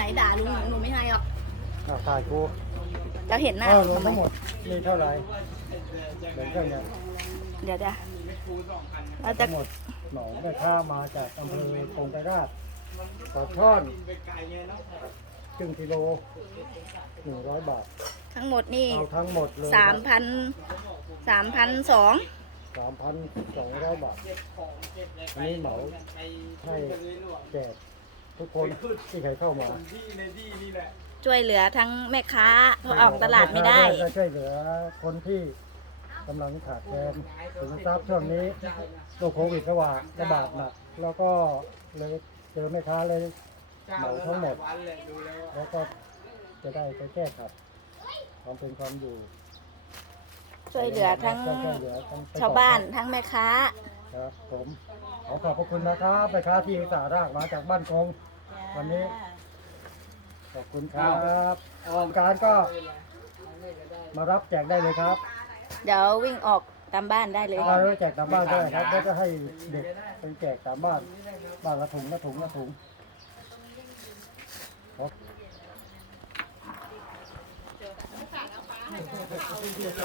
ไหนด่าลุงหนูหนูไม่ให้หรอกอะถ่ายกูเราเห็นหน้าเออรวทำมไมทั้งหมดมีเท่าไหร่เหมือนกันเนี่ยเดี๋ยวเดี๋ยวเราจะทั้งหมดหนองแม่ค้ามาจากอำเภอคงไกรราชปลาช่อนครึ่งกิโลหนึ่งร้อยบาท ทั้งหมดนี่เอาทั้งหมดเลยสามพันสามพันสองสามพันสองร้อยบาท อันนี้เหมาให้แจก ทุกคนที่ใครเข้ามาช่วยเหลือทั้งแม่ค้าเพราะออกตลาดไม่ได้จะช่วยเหลือคนที่กำลังขาดแคลนสินทรัพย์ช่วงนี้โรคโควิดระบาดระบาดหนักแล้วก็เลยเจอแม่ค้าเลยเหมาทั้งหมด แล้วก็จะได้ไปแก้ขัดความเป็นความอยู่ช่วยเหลือทั้งช่วยเหลือทั้งชาวบ้านทั้งแม่ค้าครับผม ขอขอบพระคุณนะครับแม่ค้าที่อุตส่าห์รากมาจากบ้านคงวันนี้ ขอบคุณครับโครงการก็มารับแจกได้เลยครับเดี๋ยววิ่งออกตามบ้านได้เลย มาแล้วแจกตามบ้านได้ครับแล้วก็ให้เด็กไปแจกตามบ้าน บ้านละถุงละถุงละถุงครับ